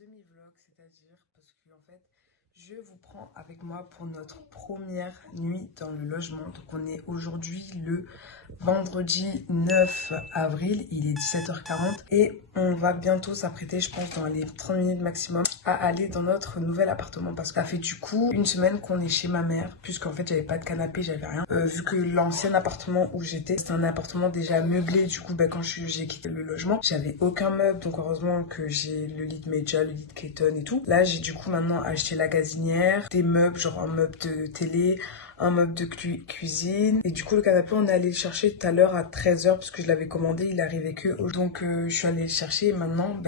demi-vlog, c'est-à-dire parce que en fait je vous prends avec moi pour notre première nuit dans le logement. Donc on est aujourd'hui le vendredi 9 avril, il est 17h40 et on va bientôt s'apprêter, je pense dans les 30 minutes maximum, à aller dans notre nouvel appartement parce que ça fait du coup une semaine qu'on est chez ma mère, puisqu'en fait j'avais pas de canapé, j'avais rien, vu que l'ancien appartement où j'étais c'était un appartement déjà meublé. Du coup quand j'ai quitté le logement j'avais aucun meuble, donc heureusement que j'ai le lit de Medja, le lit de Keton et tout. Là j'ai du coup maintenant acheté la gazinière, des meubles, genre un meuble de télé, un meuble de cuisine, et du coup le canapé on est allé le chercher tout à l'heure à 13h parce que je l'avais commandé, il arrivait que donc je suis allée le chercher et maintenant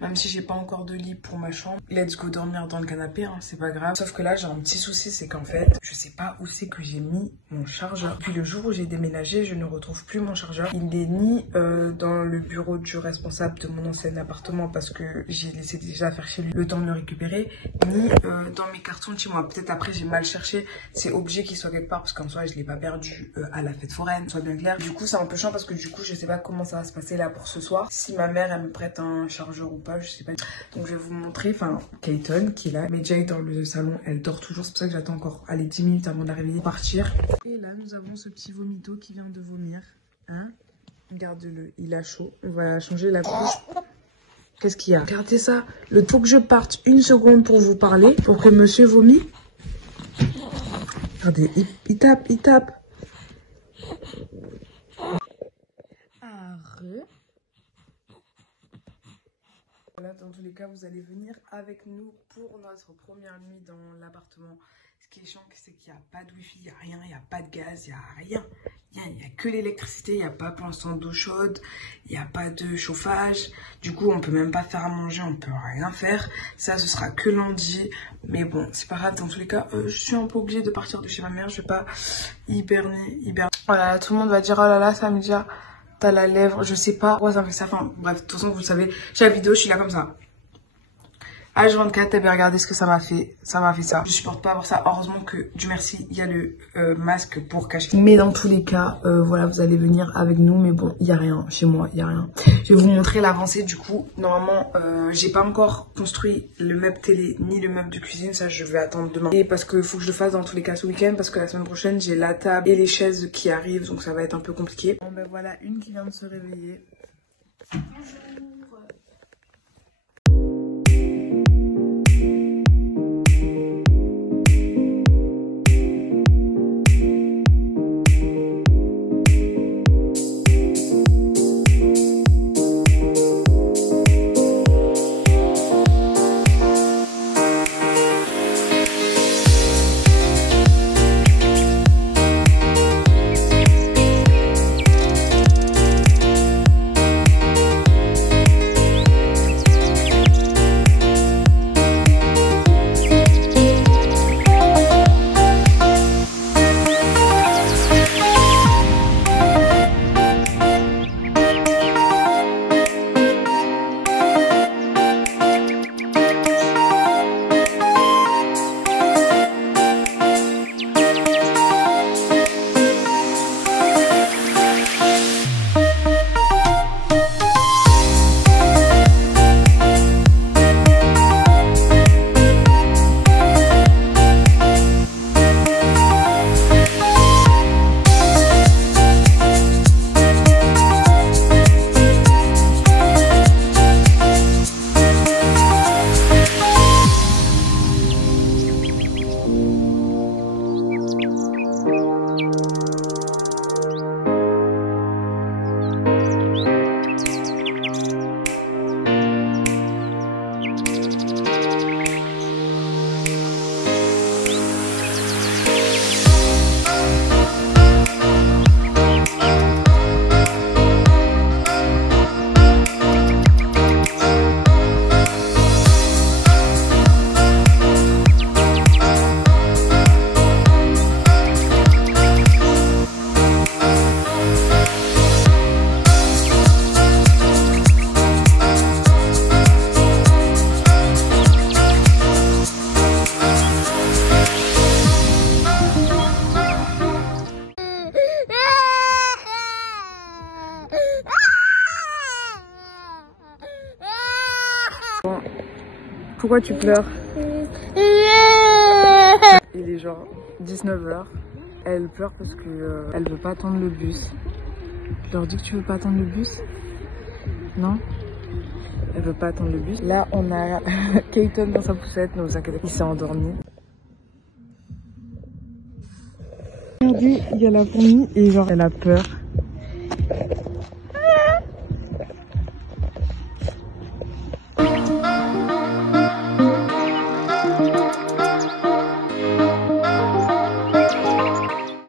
même si j'ai pas encore de lit pour ma chambre, let's go dormir dans le canapé, hein, c'est pas grave. Sauf que là j'ai un petit souci, c'est qu'en fait je sais pas où c'est que j'ai mis mon chargeur. Puis le jour où j'ai déménagé, je ne retrouve plus mon chargeur. Il n'est ni dans le bureau du responsable de mon ancien appartement parce que j'ai laissé déjà faire chez lui le temps de le récupérer, ni dans mes cartons de chez moi. Peut-être après j'ai mal cherché, c'est obligé qu'il soit quelque part parce qu'en soi je l'ai pas perdu à la fête foraine, soit bien clair. Du coup c'est un peu chiant parce que du coup je sais pas comment ça va se passer là pour ce soir. Si ma mère elle me prête un chargeur ou pas, je sais pas. Donc je vais vous montrer, enfin Keton qui est là, Medja est dans le salon, elle dort toujours, c'est pour ça que j'attends encore 10 minutes avant de la réveiller, partir. Et là nous avons ce petit vomito qui vient de vomir, hein, regardez-le, il a chaud, on va changer la couche. Qu'est-ce qu'il y a? Regardez ça, le temps que je parte une seconde pour vous parler, pour que monsieur vomit. Regardez, il tape. Voilà, dans tous les cas, vous allez venir avec nous pour notre première nuit dans l'appartement. Ce qui est chiant, c'est qu'il n'y a pas de wifi, il n'y a rien, il n'y a pas de gaz, il n'y a rien. Il n'y a que l'électricité, il n'y a pas pour l'instant d'eau chaude, il n'y a pas de chauffage. Du coup, on peut même pas faire à manger, on peut rien faire. Ça, ce sera que lundi. Mais bon, c'est pas grave, dans tous les cas, je suis un peu obligée de partir de chez ma mère. Je vais pas hiberner. Voilà, tout le monde va dire, oh là là, Samedja, t'as la lèvre, je sais pas pourquoi ça me fait ça. Enfin, bref, de toute façon, vous le savez, j'ai la vidéo, je suis là comme ça. H24, t'as bien regardé ce que ça m'a fait. Ça m'a fait ça. Je supporte pas avoir ça. Heureusement que, Dieu merci, il y a le masque pour cacher. Mais dans tous les cas, voilà, vous allez venir avec nous. Mais bon, il y a rien chez moi, il y a rien. Je vais vous montrer l'avancée. Du coup, normalement, j'ai pas encore construit le meuble télé ni le meuble de cuisine. Ça, je vais attendre demain. Et parce que faut que je le fasse dans tous les cas ce week-end. Parce que la semaine prochaine, j'ai la table et les chaises qui arrivent. Donc ça va être un peu compliqué. Bon, ben voilà, une qui vient de se réveiller. Bonjour. Pourquoi tu pleures? Il est genre 19h. Elle pleure parce que elle veut pas attendre le bus. Je leur dis que tu veux pas attendre le bus? Non? Elle veut pas attendre le bus. Là, on a Keaton dans sa poussette, ne vous inquiétez pas, il s'est endormi. Regardez, il y a la fourmi et genre elle a peur.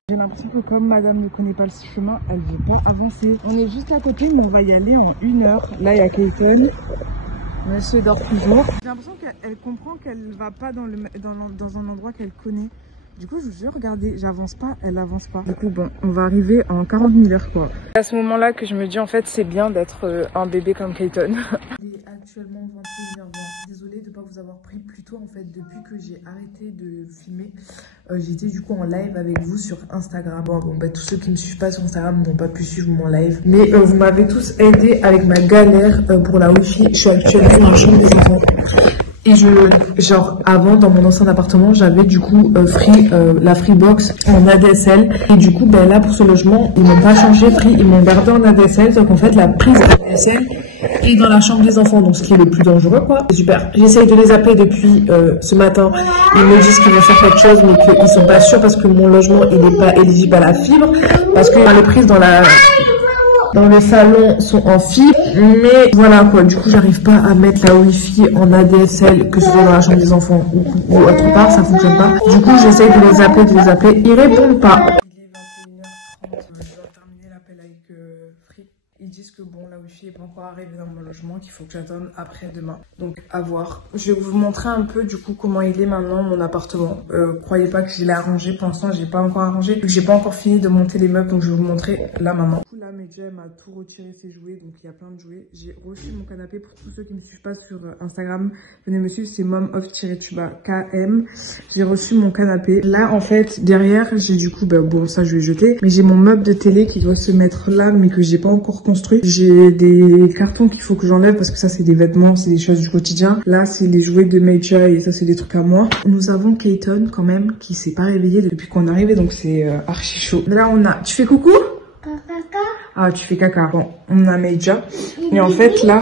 J'ai l'impression que comme madame ne connaît pas le chemin, elle veut pas avancer. On est juste à côté, mais on va y aller en 1 heure. Là, il y a Keaton. Monsieur dort toujours. J'ai l'impression qu'elle comprend qu'elle va pas dans un endroit qu'elle connaît. Du coup, je vous jure, regardez, j'avance pas, elle avance pas. Du coup, bon, on va arriver en 40 000 heures, quoi. C'est à ce moment-là que je me dis, en fait, c'est bien d'être un bébé comme Keaton. Il est actuellement 21h20. Désolée de ne pas vous avoir pris plus tôt, en fait, depuis que j'ai arrêté de filmer. J'étais du coup en live avec vous sur Instagram. Bon, bah, tous ceux qui ne me suivent pas sur Instagram n'ont pas pu suivre mon live. Mais vous m'avez tous aidé avec ma galère pour la wifi. Je suis actuellement dans la chambre des enfants. Et genre avant dans mon ancien appartement, j'avais du coup la Freebox en ADSL. Et du coup, ben là pour ce logement, ils m'ont pas changé Free, ils m'ont gardé en ADSL. Donc en fait, la prise ADSL est dans la chambre des enfants, donc ce qui est le plus dangereux, quoi. C'est super. J'essaye de les appeler depuis ce matin. Ils me disent qu'ils vont faire quelque chose, mais qu'ils sont pas sûrs parce que mon logement il n'est pas éligible à la fibre, parce que les prises dans le salon sont en fibre, mais voilà quoi, du coup j'arrive pas à mettre la wifi en ADSL, que ce soit dans la chambre des enfants ou autre part, ça fonctionne pas. Du coup j'essaye de les appeler, ils répondent pas. Il est 21h30, je dois terminer l'appel avec Free. Ils disent que bon, la wifi est pas encore arrivée dans mon logement, qu'il faut que j'attende après demain. Donc à voir. Je vais vous montrer un peu du coup comment il est maintenant mon appartement. Croyez pas que je l'ai arrangé, pour l'instant j'ai pas encore arrangé, j'ai pas encore fini de monter les meubles, donc je vais vous montrer là maintenant. Là, Medja m'a tout retiré ses jouets, donc il y a plein de jouets. J'ai reçu mon canapé pour tous ceux qui me suivent pas sur Instagram. Venez me suivre, c'est mom-of-tuba KM. J'ai reçu mon canapé. Là, en fait, derrière, j'ai du coup, bah, bon, ça je vais jeter. Mais j'ai mon meuble de télé qui doit se mettre là, mais que j'ai pas encore construit. J'ai des cartons qu'il faut que j'enlève parce que ça, c'est des vêtements, c'est des choses du quotidien. Là, c'est les jouets de Medja et ça, c'est des trucs à moi. Nous avons Keaton quand même qui s'est pas réveillé depuis qu'on est arrivé, donc c'est archi chaud. Là, on a. Tu fais coucou? Ah, tu fais caca. Bon, on a Medja. Et en fait, là,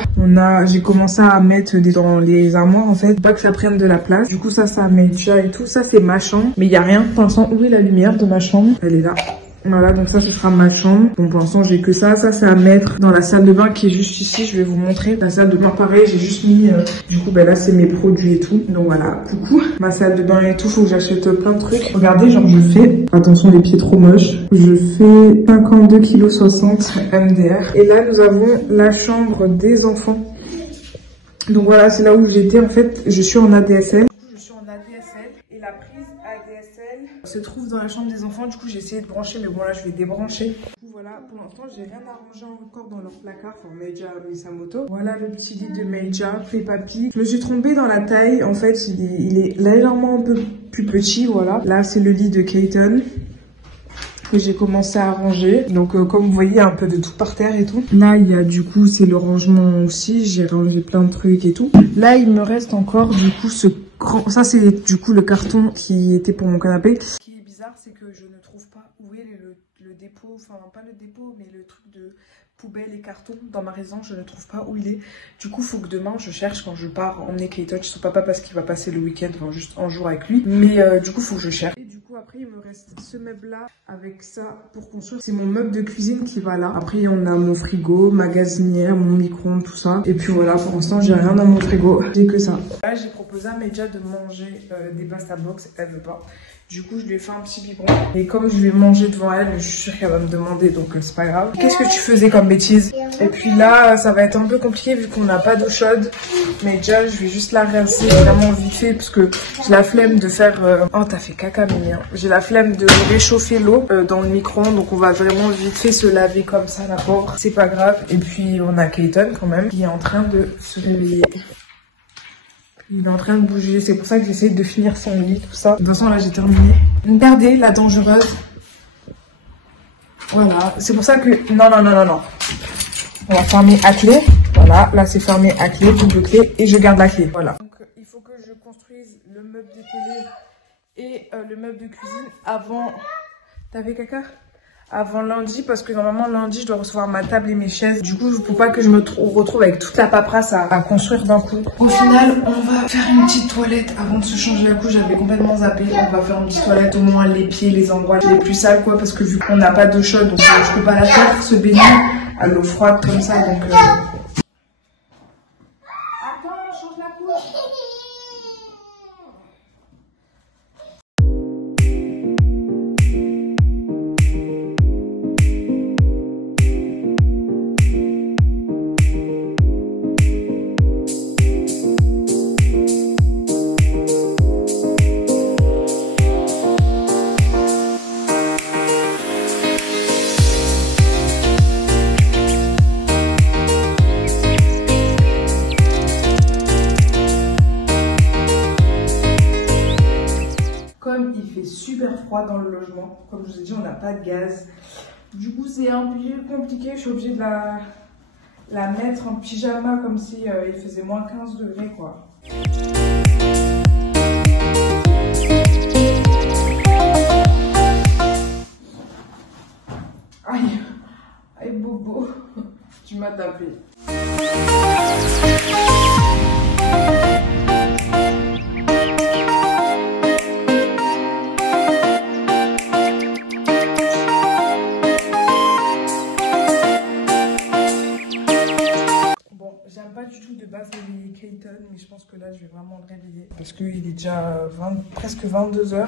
j'ai commencé à mettre dans les armoires, en fait, pas que ça prenne de la place. Du coup, ça a Medja et tout. Ça, c'est ma chambre. Mais il y a rien. Pour l'instant, où est la lumière de ma chambre? Elle est là. Voilà, donc ça, ce sera ma chambre. Bon, pour l'instant, j'ai que ça. Ça, c'est à mettre dans la salle de bain qui est juste ici. Je vais vous montrer. La salle de bain, pareil, j'ai juste mis... du coup, ben là, c'est mes produits et tout. Donc voilà, coucou. Ma salle de bain et tout, faut que j'achète plein de trucs. Regardez, genre, je fais... Attention, les pieds trop moches. Je fais 52,60 kg MDR. Et là, nous avons la chambre des enfants. Donc voilà, c'est là où j'étais. En fait, je suis en ADSL. Je suis en ADSL et la prise ADSL se trouve dans la chambre des enfants. Du coup, j'ai essayé de brancher, mais bon, là, je vais débrancher. Du coup, voilà, pour l'instant, j'ai rien arrangé encore dans leur placard. Enfin, Medja a mis sa moto. Voilà le petit lit de Medja, fait papy. Je me suis trompée dans la taille. En fait, il est légèrement un peu plus petit, voilà. Là, c'est le lit de Keaton que j'ai commencé à ranger. Donc comme vous voyez, il y a un peu de tout par terre et tout. Là, il y a du coup, c'est le rangement aussi. J'ai rangé plein de trucs et tout. Là, il me reste encore du coup ce grand... Ça, c'est du coup le carton qui était pour mon canapé. Ce qui est bizarre, c'est que je ne trouve pas où est le dépôt. Enfin, pas le dépôt, mais le truc de poubelle et carton dans ma résidence. Je ne trouve pas où il est. Du coup, il faut que demain, je cherche quand je pars emmener Keaton chez son papa parce qu'il va passer le week-end, enfin juste un jour avec lui. Mais du coup, il faut que je cherche. Et du coup, après, il me reste ce meuble-là avec ça pour construire. C'est mon meuble de cuisine qui va là. Après, on a mon frigo, ma gazinière, mon micro-ondes, tout ça. Et puis voilà, pour l'instant, j'ai rien dans mon frigo. J'ai que ça. Là, j'ai proposé à Medja de manger des pasta box. Elle veut pas. Du coup, je lui ai fait un petit biberon. Et comme je vais manger devant elle, je suis sûre qu'elle va me demander, donc c'est pas grave. Qu'est-ce que tu faisais comme bêtise? Et puis là, ça va être un peu compliqué vu qu'on n'a pas d'eau chaude. Mais déjà, je vais juste la rincer vraiment vite fait parce que j'ai la flemme de faire... Oh, t'as fait caca, Mimi. J'ai la flemme de réchauffer l'eau dans le micro-ondes. Donc on va vraiment vite fait se laver comme ça, la pauvre. C'est pas grave. Et puis on a Keaton quand même qui est en train de se réveiller. Il est en train de bouger, c'est pour ça que j'essaie de finir son lit, tout ça. De toute façon, là, j'ai terminé. Regardez, la dangereuse. Voilà, c'est pour ça que... Non. On va fermer à clé. Voilà, là, c'est fermé à clé, double clé, et je garde la clé. Voilà. Donc, il faut que construise le meuble de télé et le meuble de cuisine avant... T'as fait caca? Avant lundi, parce que normalement lundi je dois recevoir ma table et mes chaises. Du coup, il ne faut pas que je me retrouve avec toute la paperasse à construire d'un coup. Au final, on va faire une petite toilette avant de se changer la couche. J'avais complètement zappé. On va faire une petite toilette, au moins les pieds, les endroits les plus sales, quoi, parce que vu qu'on n'a pas d'eau chaude, donc je peux pas la faire, se baigner à l'eau froide comme ça. Donc attends, change la couche. Il fait super froid dans le logement. Comme je vous ai dit, on n'a pas de gaz. Du coup, c'est un peu compliqué. Je suis obligée de la mettre en pyjama comme si il faisait moins 15 degrés, quoi. Aïe, aïe Bobo, tu m'as tapé. J'aime pas du tout de base réveiller Keaton, mais je pense que là je vais vraiment le réveiller parce qu'il est déjà presque 22 h.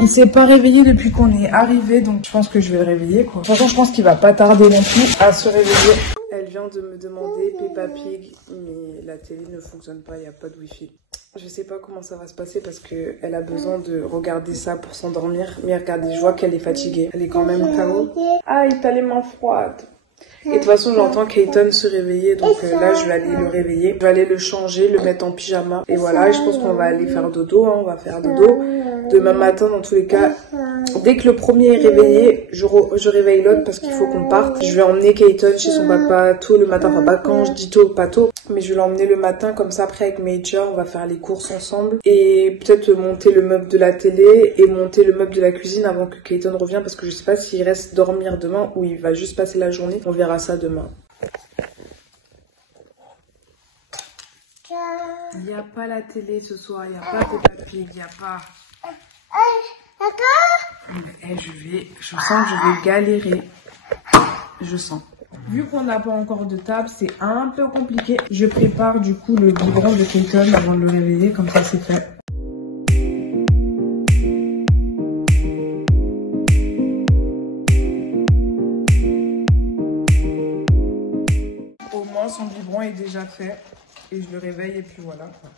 Il s'est pas réveillé depuis qu'on est arrivé, donc je pense que je vais le réveiller, quoi. De toute façon, je pense qu'il va pas tarder non plus à se réveiller. Elle vient de me demander Peppa Pig, mais la télé ne fonctionne pas, il n'y a pas de wifi. Je sais pas comment ça va se passer parce qu'elle a besoin de regarder ça pour s'endormir. Mais regardez, je vois qu'elle est fatiguée. Elle est quand même KO. Aïe, t'as les mains froides. Et de toute façon, j'entends Keaton se réveiller, donc là, je vais aller le réveiller. Je vais aller le changer, le mettre en pyjama. Et voilà, je pense qu'on va aller faire dodo, hein, on va faire dodo. Demain matin, dans tous les cas, dès que le premier est réveillé, je réveille l'autre parce qu'il faut qu'on parte. Je vais emmener Keaton chez son papa tôt le matin. Enfin, pas quand je dis tôt, pas tôt. Mais je vais l'emmener le matin, comme ça, après avec Major, on va faire les courses ensemble. Et peut-être monter le meuble de la télé et monter le meuble de la cuisine avant que Keaton revienne. Parce que je sais pas s'il reste dormir demain ou il va juste passer la journée. On verra ça demain. Il n'y a pas la télé ce soir, il n'y a pas Peppa Pig, il n'y a pas... Je sens que je vais galérer. Je sens. Vu qu'on n'a pas encore de table, c'est un peu compliqué. Je prépare du coup le biberon de Keaton avant de le réveiller, comme ça c'est fait. Au moins son biberon est déjà fait et je le réveille et puis voilà, quoi.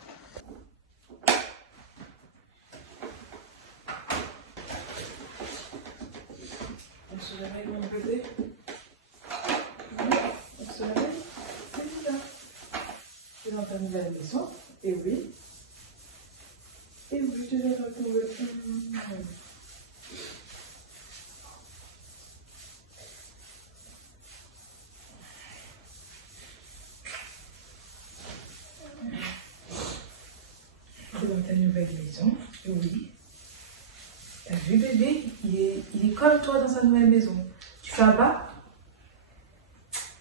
On se réveille mon bébé. On se réveille. C'est ça. C'est dans ta nouvelle maison. Et oui. Et oui, je vais retrouver. C'est dans ta nouvelle maison. Oui. T'as vu bébé, il est comme toi dans sa nouvelle maison. Tu fais un bas?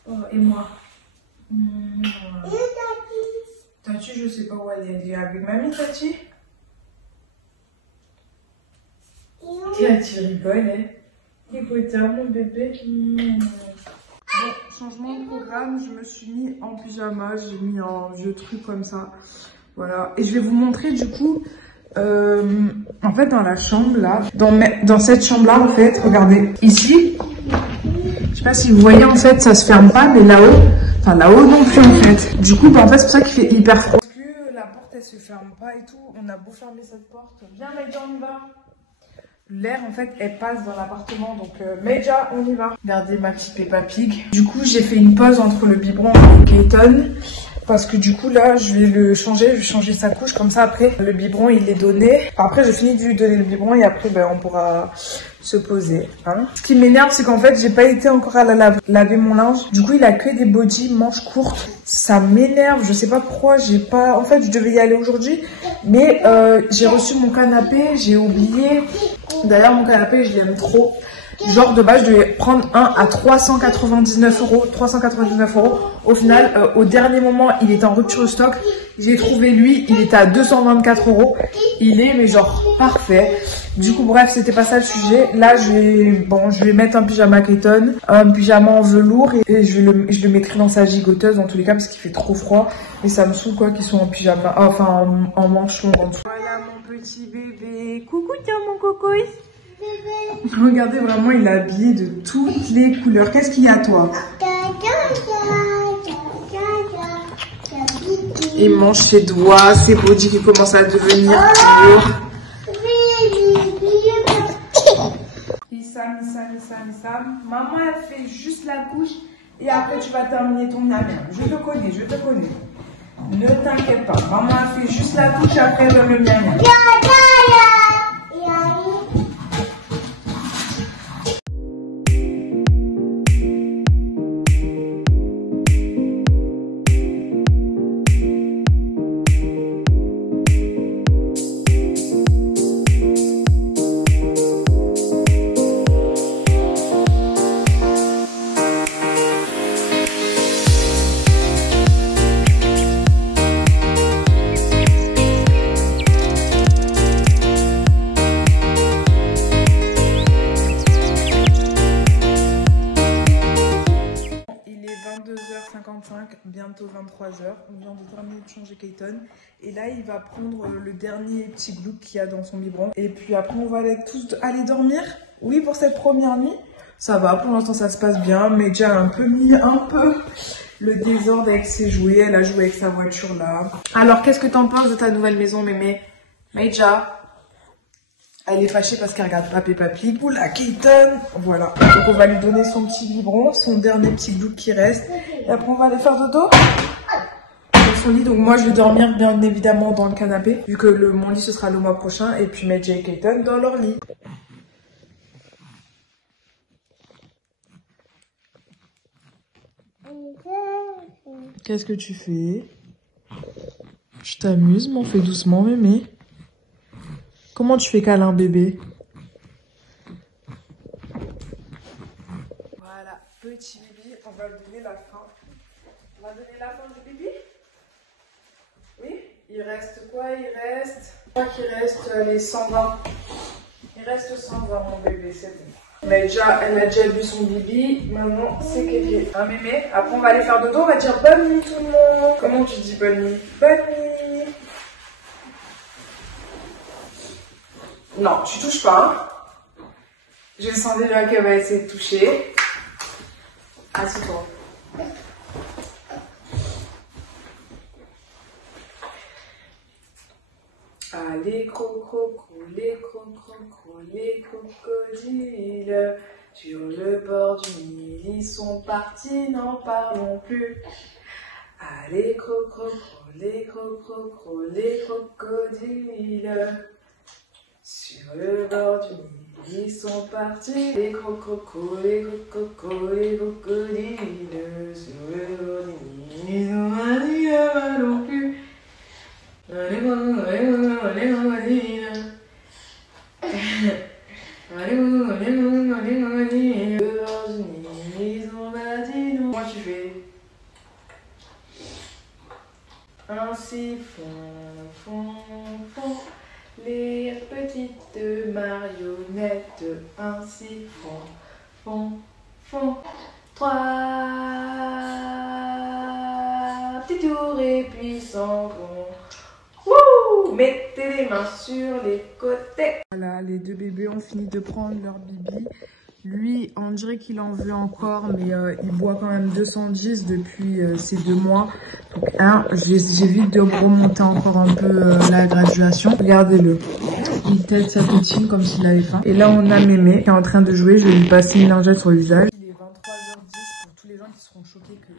Oh, et moi? Tati, je sais pas où elle est avec mamie, Tati? Tati rigole, hein? Écoute, mon bébé. Bon, changement de programme, je me suis mis en pyjama, j'ai mis un vieux truc comme ça. Voilà, et je vais vous montrer du coup... en fait dans la chambre là, dans cette chambre là en fait, regardez, ici, je sais pas si vous voyez en fait, ça se ferme pas, mais là-haut, enfin là-haut non plus en fait. Du coup bah en fait c'est pour ça qu'il fait hyper froid. Parce que la porte elle se ferme pas et tout, on a beau fermer cette porte. Viens Major, on y va. L'air en fait elle passe dans l'appartement, donc Major, on y va. Regardez ma petite Peppa Pig. Du coup j'ai fait une pause entre le biberon et Keaton. Parce que du coup là je vais le changer, je vais changer sa couche comme ça après le biberon il est donné. Enfin, après j'ai fini de lui donner le biberon et après ben, on pourra se poser. Hein. Ce qui m'énerve, c'est qu'en fait, j'ai pas été encore à la laver mon linge. Du coup, il a que des bodys manches courtes. Ça m'énerve. Je sais pas pourquoi. J'ai pas. En fait, je devais y aller aujourd'hui, mais j'ai reçu mon canapé. J'ai oublié. D'ailleurs, mon canapé, je l'aime trop. Genre de base, je devais prendre un à 399 €. 399 €. Au final, au dernier moment, il était en rupture de stock. J'ai trouvé lui, il était à 224 €. Il est, mais genre, parfait. Du coup, bref, c'était pas ça le sujet. Là, je vais mettre un pyjama Keton, un pyjama en velours et je le mettrai dans sa gigoteuse dans tous les cas parce qu'il fait trop froid. Et ça me saoule quoi qu'ils soient en pyjama, enfin en manche longue en dessous. Voilà mon petit bébé. Coucou, tiens mon cocoï. Regardez, vraiment, il est habillé de toutes les couleurs. Qu'est-ce qu'il y a, toi? Il mange ses doigts, ses bodys qui commencent à devenir lourds. Issam. Maman, elle fait juste la couche et après, tu vas terminer ton miam. Je te connais. Ne t'inquiète pas. Maman, elle fait juste la couche et après, elle donne le miam. Bientôt 23 h. On vient de terminer de changer Keton. Et là, il va prendre le dernier petit gloop qu'il y a dans son biberon. Et puis après, on va tous aller dormir. Oui, pour cette première nuit, ça va. Pour l'instant, ça se passe bien. Medja a un peu mis le désordre avec ses jouets. Elle a joué avec sa voiture là. Alors, qu'est-ce que t'en penses de ta nouvelle maison, mémé? Medja, elle est fâchée parce qu'elle regarde pas Peppa Pig. Oula, Keton. Voilà. Donc, on va lui donner son petit biberon, son dernier petit gloop qui reste. Et après, on va aller faire dodo dans son lit. Donc, moi, je vais dormir bien évidemment dans le canapé, vu que mon lit, ce sera le mois prochain. Et puis, Medja et Keton dans leur lit. Qu'est-ce que tu fais? Tu t'amuses, m'en fais doucement, mémé. Comment tu fais câlin, bébé? Voilà, petit bébé, on va lui donner la fin. On va donner la fin du bébé? Oui? Il reste quoi? Je crois qu'il reste les 120. Il reste 120, mon bébé, c'est bon. Elle a déjà vu son bibi, maintenant c'est Kéké. Hein, mémé? Après, on va aller faire dodo, on va dire bonne nuit tout le monde. Comment tu dis bonne nuit? Bonne nuit. Non, tu touches pas. Hein. Je sens déjà qu'elle va essayer de toucher. Assieds-toi. Allez, les crocodiles, sur le bord du Nil, ils sont partis, n'en parlons plus. Allez, les crocodiles, sur le bord du Nil, ils sont partis. Les crocodiles, sur le bord du Nil, ils sont partis, n'en parlons plus. Comment tu fais? Ainsi font les petites marionnettes. Ainsi font 3 petits tours et puis s'en vont. Mettez les mains sur les côtés. Voilà, les deux bébés ont fini de prendre leur bibi. Lui, on dirait qu'il en veut encore, mais il boit quand même 210 depuis ces 2 mois. Donc, j'évite de remonter encore un peu la graduation. Regardez-le. Il tête sa poutine comme s'il avait faim. Et là, on a Mémé qui est en train de jouer. Je vais lui passer une lingette sur le visage. Il est 23 h 10 pour tous les gens qui seront choqués que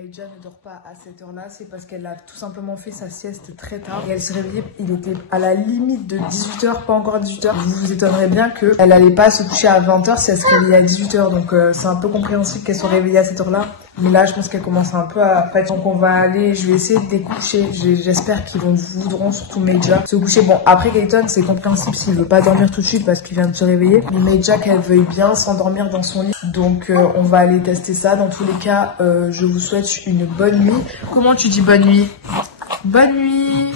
Maïdja ne dort pas à cette heure-là, c'est parce qu'elle a tout simplement fait sa sieste très tard. Et elle s'est réveillée, il était à la limite de 18h, pas encore à 18h. Vous vous étonnerez bien qu'elle n'allait pas se coucher à 20h si elle se réveillait à 18h. Donc c'est un peu compréhensible qu'elle soit réveillée à cette heure-là. Mais là, je pense qu'elle commence un peu à fatiguer. Donc on va aller, je vais essayer de les coucher. J'espère qu'ils voudront, surtout Maïdja, se coucher. Bon, après Gaëtan, c'est compréhensible s'il veut pas dormir tout de suite parce qu'il vient de se réveiller. Mais Maïdja, qu'elle veuille bien s'endormir dans son lit. Donc on va aller tester ça. Dans tous les cas, je vous souhaite une bonne nuit. Comment tu dis bonne nuit? Bonne nuit.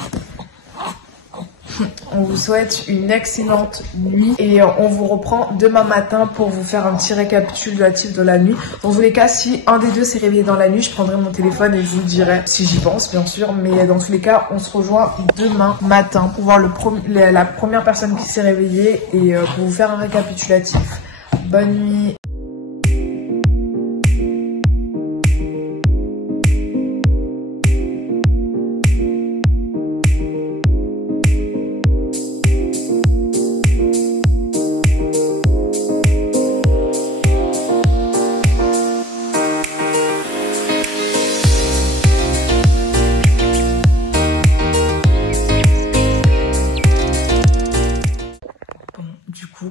On vous souhaite une excellente nuit et on vous reprend demain matin pour vous faire un petit récapitulatif de la nuit. Dans tous les cas, si un des deux s'est réveillé dans la nuit, je prendrai mon téléphone et je vous le dirai si j'y pense, bien sûr. Mais dans tous les cas, on se rejoint demain matin pour voir la première personne qui s'est réveillée et pour vous faire un récapitulatif. Bonne nuit.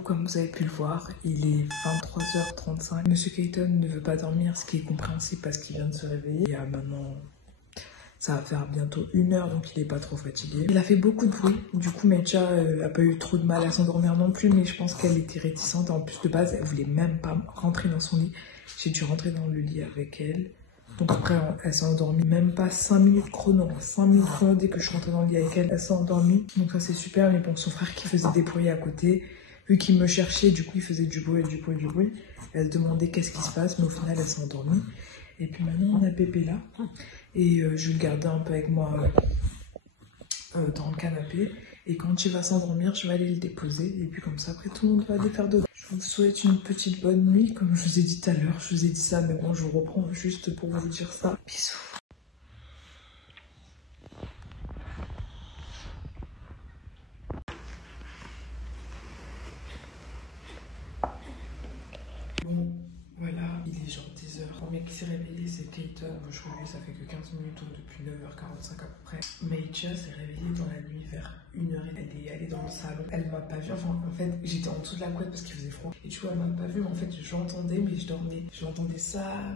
Comme vous avez pu le voir, il est 23h35. Monsieur Keaton ne veut pas dormir, ce qui est compréhensible parce qu'il vient de se réveiller. Et maintenant, ça va faire bientôt 1 heure, donc il est pas trop fatigué. Il a fait beaucoup de bruit, du coup Maïdja a pas eu trop de mal à s'endormir non plus, mais je pense qu'elle était réticente. En plus de base, elle voulait même pas rentrer dans son lit. J'ai dû rentrer dans le lit avec elle. Donc après, elle s'est endormie, même pas 5 minutes chrono. 5 minutes chrono, dès que je suis rentrée dans le lit avec elle, elle s'est endormie. Donc ça c'est super, mais bon, son frère qui faisait des bruits à côté, vu qu'il me cherchait, du coup il faisait du bruit. Elle se demandait qu'est-ce qui se passe, mais au final elle s'est endormie. Et puis maintenant on a Pépé là. Et je vais le garder un peu avec moi dans le canapé. Et quand il va s'endormir, je vais aller le déposer. Et puis comme ça, après tout le monde va aller faire dodo. Je vous souhaite une petite bonne nuit, comme je vous ai dit tout à l'heure. Je vous ai dit ça, mais bon, je vous reprends juste pour vous dire ça. Bisous. Bon, voilà, il est genre 10h. Le mec qui s'est réveillé, c'est Keaton. Je crois que ça fait que 15 minutes ou depuis 9h45 à peu près. Maïdja s'est réveillée dans la nuit vers 1h. Elle est allée dans le salon. Elle m'a pas vue. Enfin, en fait, j'étais en dessous de la couette parce qu'il faisait froid. Et du coup, elle m'a pas vue. Mais en fait, j'entendais, mais je dormais. J'entendais ça.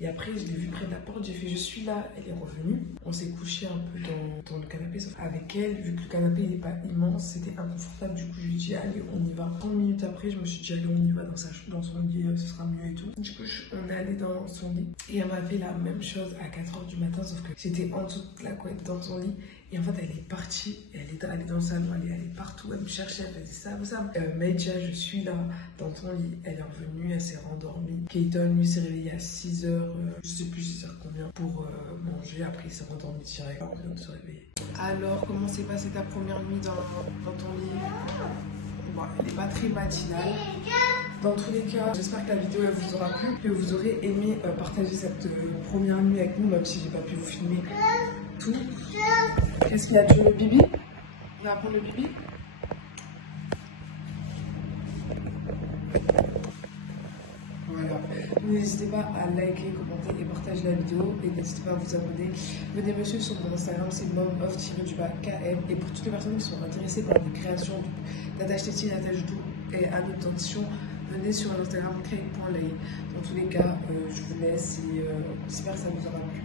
Et après, je l'ai vue près de la porte. J'ai fait, je suis là. Elle est revenue. On s'est couché un peu dans le canapé. Sauf avec elle, vu que le canapé, il n'est pas immense, c'était inconfortable. Du coup, je lui ai dit, allez, on y va. 30 minutes après, je me suis dit, allez, on y va dans son lit. Ce sera mieux et tout. Du coup, on est allé dans son lit. Et elle m'a fait la même chose à 4h du matin. Sauf que j'étais en dessous de la couette dans son lit. Et en fait, elle est partie, elle est allée dans le salon, elle est allée partout, elle me cherchait, elle faisait ça. Maïdja, je suis là, dans ton lit. Elle est revenue, elle s'est rendormie. Keaton, lui, s'est réveillé à 6h, je sais plus 6h combien, pour manger. Après, il s'est rendormi direct, on vient de se réveiller. Alors, comment s'est passée ta première nuit dans ton lit? Bon, elle n'est pas très matinale. Dans tous les cas, j'espère que la vidéo elle vous aura plu, que vous aurez aimé partager cette première nuit avec nous, même si j'ai pas pu vous filmer tout. Qu'est-ce qu'il y a? Tu veux le bibi? On va prendre le bibi? Voilà. N'hésitez pas à liker, commenter et partager la vidéo. Et n'hésitez pas à vous abonner. Venez me suivre sur mon Instagram, c'est mom_of_km. Et pour toutes les personnes qui sont intéressées par des créations d'attache tétine, d'attache doux et à l'obtention, venez sur l'Instagram cake.lay. Dans tous les cas, je vous laisse et j'espère que ça vous aura plu.